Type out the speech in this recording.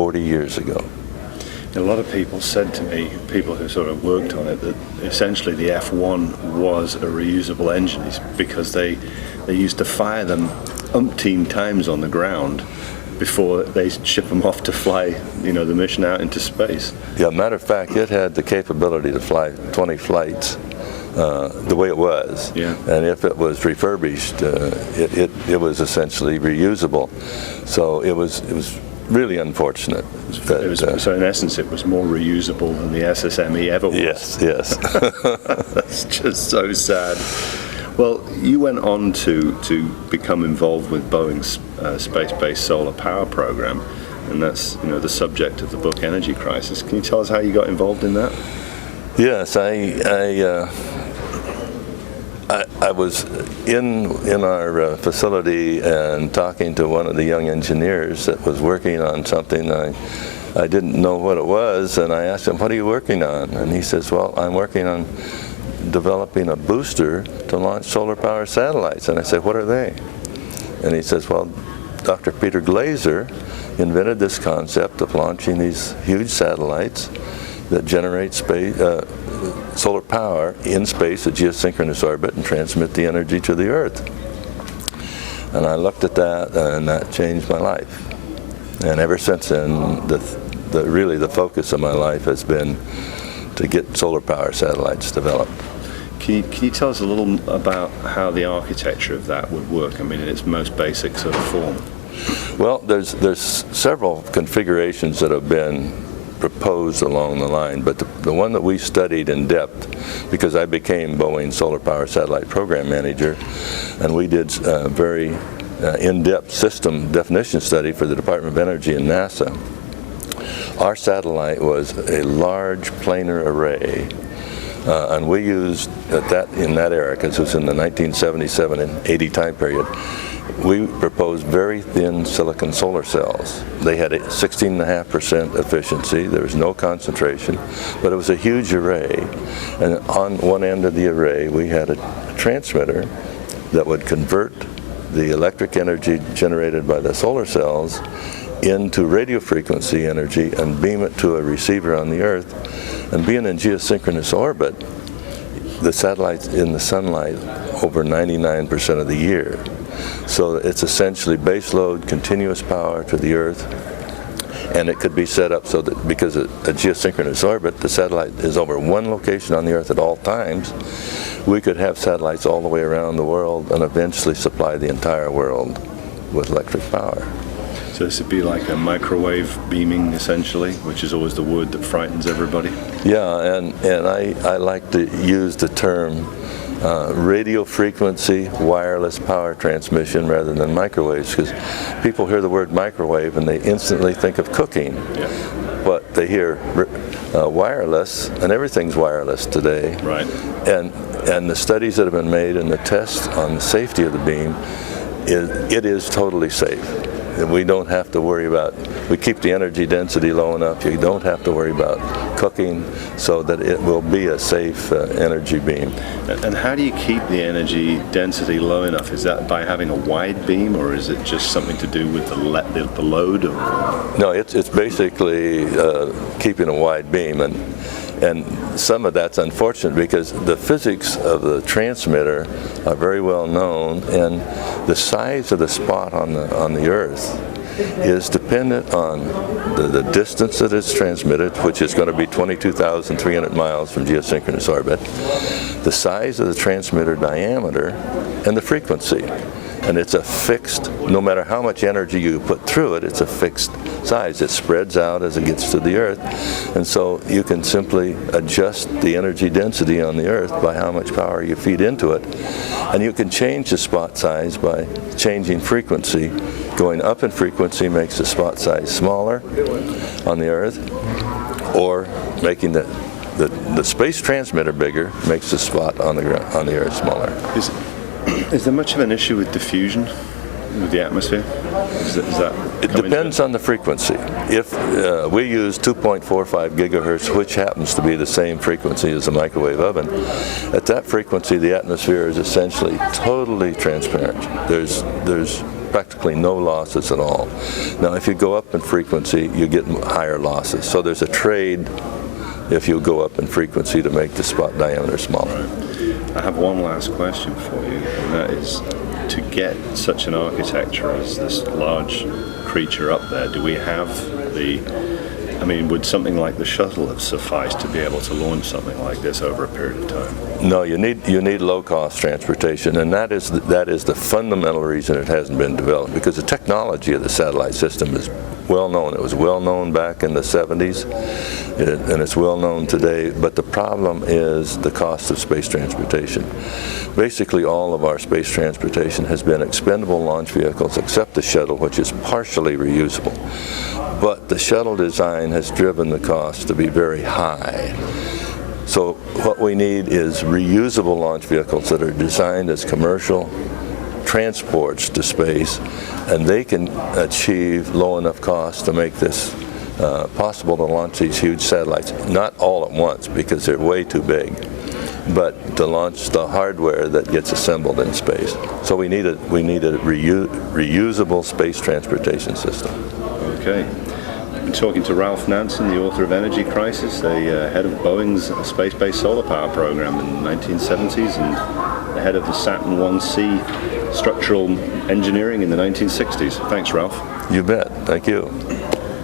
40 years ago. A lot of people said to me, people who sort of worked on it, that essentially the F1 was a reusable engine because they used to fire them umpteen times on the ground before they ship them off to fly, the mission out into space. Yeah, matter of fact, it had the capability to fly 20 flights the way it was. Yeah. And if it was refurbished, it was essentially reusable. So it was really unfortunate. So in essence, it was more reusable than the SSME ever was. Yes. That's just so sad. Well, you went on to become involved with Boeing's space-based solar power program, and that's the subject of the book Energy Crisis. Can you tell us how you got involved in that? Yes, I was in our facility and talking to one of the young engineers that was working on something. I didn't know what it was, and I asked him, "What are you working on?" And he says, "Well, I'm working on developing a booster to launch solar power satellites." And I said, "What are they?" And he says, "Well, Dr. Peter Glaser invented this concept of launching these huge satellites that generate solar power in space at geosynchronous orbit and transmit the energy to the Earth." And I looked at that, and that changed my life. And ever since then, really the focus of my life has been to get solar power satellites developed. Can you tell us a little about how the architecture of that would work? I mean, in its most basic sort of form. Well, there's several configurations that have been proposed along the line, but the one that we studied in depth, because I became Boeing's Solar Power Satellite Program Manager, and we did a very in-depth system definition study for the Department of Energy and NASA. Our satellite was a large planar array, and we used in that era, because it was in the 1977 and 80 time period, we proposed very thin silicon solar cells. They had a 16.5% efficiency. There was no concentration, but it was a huge array. And on one end of the array, we had a transmitter that would convert the electric energy generated by the solar cells into radio frequency energy and beam it to a receiver on the Earth. And being in geosynchronous orbit, the satellite's in the sunlight over 99% of the year. So it's essentially base load, continuous power to the Earth, and it could be set up so that because at geosynchronous orbit, the satellite is over one location on the Earth at all times, we could have satellites all the way around the world and eventually supply the entire world with electric power. So this would be like a microwave beaming, essentially, which is always the word that frightens everybody. Yeah, and I like to use the term radio frequency wireless power transmission rather than microwaves, because people hear the word microwave and they instantly think of cooking. Yeah. But they hear wireless, and everything's wireless today. Right. And the studies that have been made and the tests on the safety of the beam, it is totally safe. We don't have to worry about, we keep the energy density low enough, you don't have to worry about cooking, so that it will be a safe energy beam. And how do you keep the energy density low enough? Is that by having a wide beam, or is it just something to do with the load? No, it's basically keeping a wide beam, and some of that's unfortunate because the physics of the transmitter are very well known, and the size of the spot on the Earth is dependent on the distance that it's transmitted, which is going to be 22,300 miles from geosynchronous orbit, the size of the transmitter diameter, and the frequency. And it's a fixed, no matter how much energy you put through it, it's a fixed size. It spreads out as it gets to the Earth. And so you can simply adjust the energy density on the Earth by how much power you feed into it. And you can change the spot size by changing frequency. Going up in frequency makes the spot size smaller on the Earth, or making the space transmitter bigger makes the spot on the Earth smaller. Is there much of an issue with diffusion with the atmosphere? It depends on the frequency. If we use 2.45 gigahertz, which happens to be the same frequency as a microwave oven, at that frequency the atmosphere is essentially totally transparent. There's practically no losses at all. Now, if you go up in frequency, you get higher losses. So there's a trade if you go up in frequency to make the spot diameter smaller. Right. I have one last question for you, and that is, to get such an architecture as this large creature up there, do we have would something like the shuttle have sufficed to be able to launch something like this over a period of time? No, you need low-cost transportation, and that is the fundamental reason it hasn't been developed, because the technology of the satellite system is well known. It was well known back in the 70s, and it's well known today, but the problem is the cost of space transportation. Basically, all of our space transportation has been expendable launch vehicles, except the shuttle, which is partially reusable. But the shuttle design has driven the cost to be very high. So what we need is reusable launch vehicles that are designed as commercial transports to space, and they can achieve low enough cost to make this possible to launch these huge satellites, not all at once because they're way too big, but to launch the hardware that gets assembled in space. So we need a reusable space transportation system. Okay. I've been talking to Ralph Nansen, the author of Energy Crisis, the head of Boeing's space-based solar power program in the 1970s, and the head of the Saturn V structural engineering in the 1960s. Thanks, Ralph. You bet. Thank you.